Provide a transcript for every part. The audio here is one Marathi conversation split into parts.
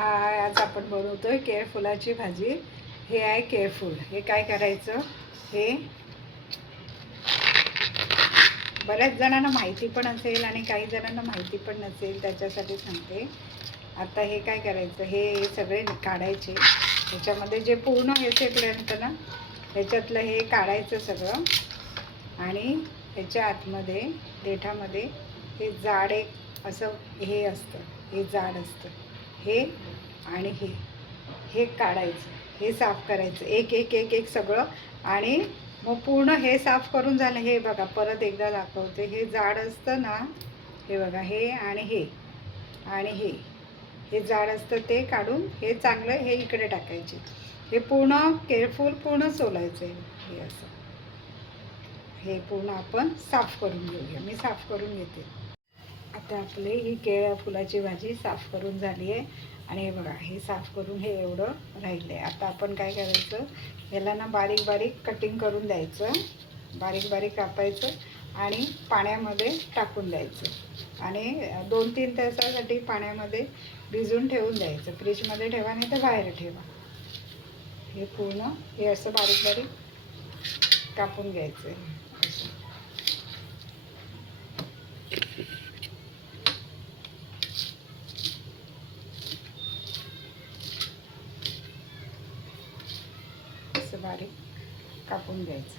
आज आपण बनवतोय केळफुलाची भाजी. हे आहे केळफूल. हे काय करायचं, हे बऱ्याच जणांना माहिती पण असेल आणि काही जणांना माहिती पण नसेल, त्याच्यासाठी सांगते. आता हे काय करायचं, हे सगळे काढायचे. ह्याच्यामध्ये जे पूर्ण हे सेपरेट ना, ह्याच्यातलं हे काढायचं सगळं. आणि ह्याच्या आतमध्ये देठामध्ये हे जाड एक असं हे असतं, हे जाड असतं हे. आणि हे काढायचं, हे साफ करायचं एक एक एक एक सगळं. आणि मग पूर्ण हे साफ करून झालं. हे बघा, परत एकदा दाखवते. हे जाड असतं ना, हे बघा, हे आणि हे हे जाड असतं, ते काढून हे चांगलं हे इकडे टाकायचे. हे पूर्ण केळफूल पूर्ण सोलायचं आहे. हे असं हे पूर्ण आपण साफ करून घेऊया. मी साफ करून घेते. आता आपली ही केळ्या फुलाची भाजी साफ करून झाली आहे. आणि हे बघा, हे साफ करून हे एवढं राहिलं आहे. आता आपण काय करायचं, याला ना बारीक बारीक कटिंग करून द्यायचं, बारीक बारीक कापायचं आणि पाण्यामध्ये टाकून द्यायचं. आणि 2-3 तासासाठी पाण्यामध्ये भिजून ठेवून द्यायचं. फ्रीजमध्ये ठेवा, नाही तर बाहेर ठेवा. हे पूर्ण हे असं बारीक बारीक कापून घ्यायचं आहे. असं बारीक कापून घ्यायचं.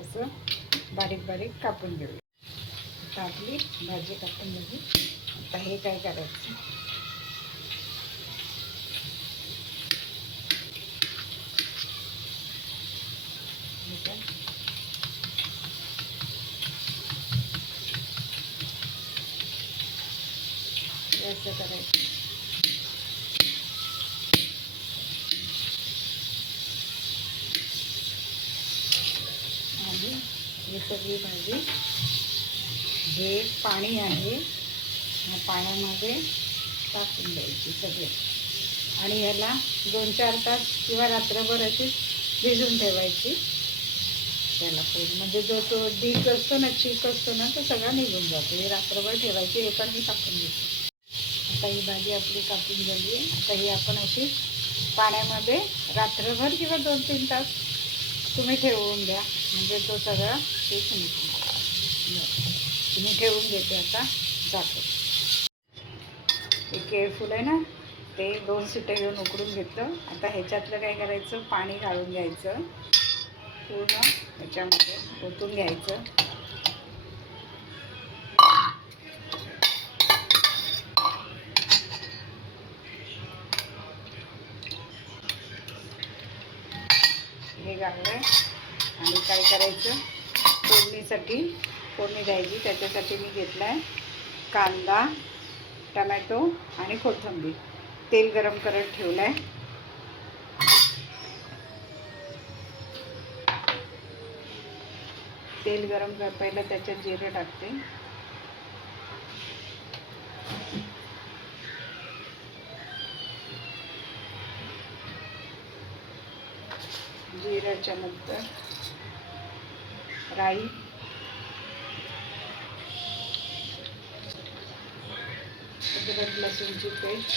असं बारीक बारीक कापून घेऊया. आता आपली भाजी कापून झाली. आता हे काय करायचं, असं करायचं. आणि ही सगळी भाजी, हे पाणी आहे, या पाण्यामध्ये टाकून द्यायची सगळे. आणि ह्याला 2-4 तास किंवा रात्रभर अशी भिजून ठेवायची. त्याला पूर्ण म्हणजे जो तो डीक असतो ना, चीक असतो ना, तो सगळा निघून जातो. हे रात्रभर ठेवायची. हे पण मी टाकून घेते. आता ही भाजी आपली कापून झाली आहे. आता ही आपण अशी पाण्यामध्ये रात्रभर किंवा 2-3 तास तुम्ही ठेवून द्या, म्हणजे तो सगळा पीठ निघून. तुम्ही ठेवून देते. आता जातो. हे केळफूल आहे ना, ते 2 शिट्ट्या घेऊन उकडून घेतलं. आता ह्याच्यातलं काय करायचं, पाणी काढून घ्यायचं, पूर्ण ह्याच्यामध्ये ओतून घ्यायचं. हे घाललं. आणि काय करायचं, फोडणी द्यायची. त्याच्यासाठी मी घेतला आहे कांदा, टमॅटो आणि कोथिंबीर. तेल गरम करत ठेवलं आहे. तेल गरम कर, पहिलं त्याच्यात जिरं टाकते. जिऱ्याच्या नंतर राई, अद्रक लसूणची पेस्ट,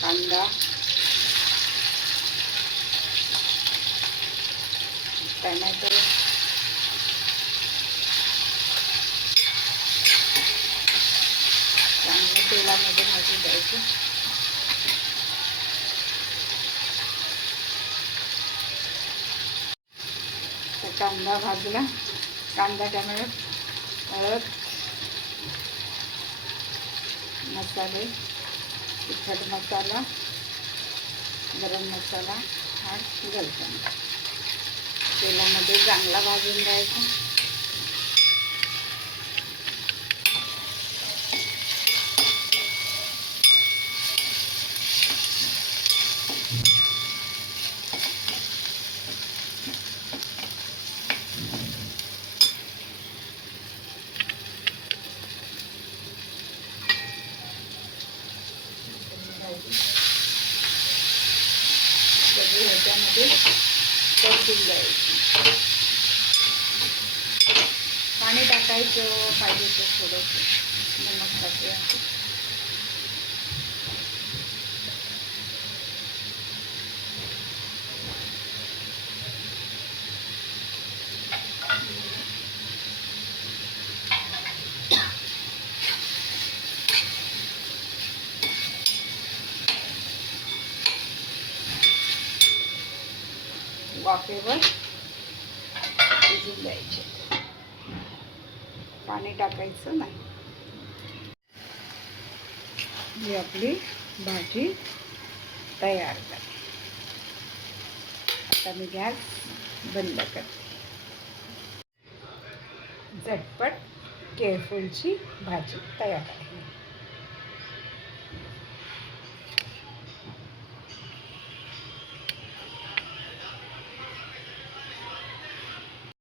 कांदा, टमॅटो, चांगलं तेलामध्ये भाजून द्यायचं. कांदा भाजला. कांदा, टमॅटो, हळद, मसाले, तिखट मसाला, गरम मसाला आणि घालून तेलामध्ये चांगला भाजून द्यायचा. भाजी सगळी ह्याच्यामध्ये परतून द्यायची. पाणी टाकायचं पाहिजे तर थोडंसं नमक टाकूया. वाफेवर शिजून द्यायचे, पाणी टाकायचं नाही. ही आपली भाजी तयार झाली. आता मी गॅस बंद करते. झटपट केळफुलची भाजी तयार आहे.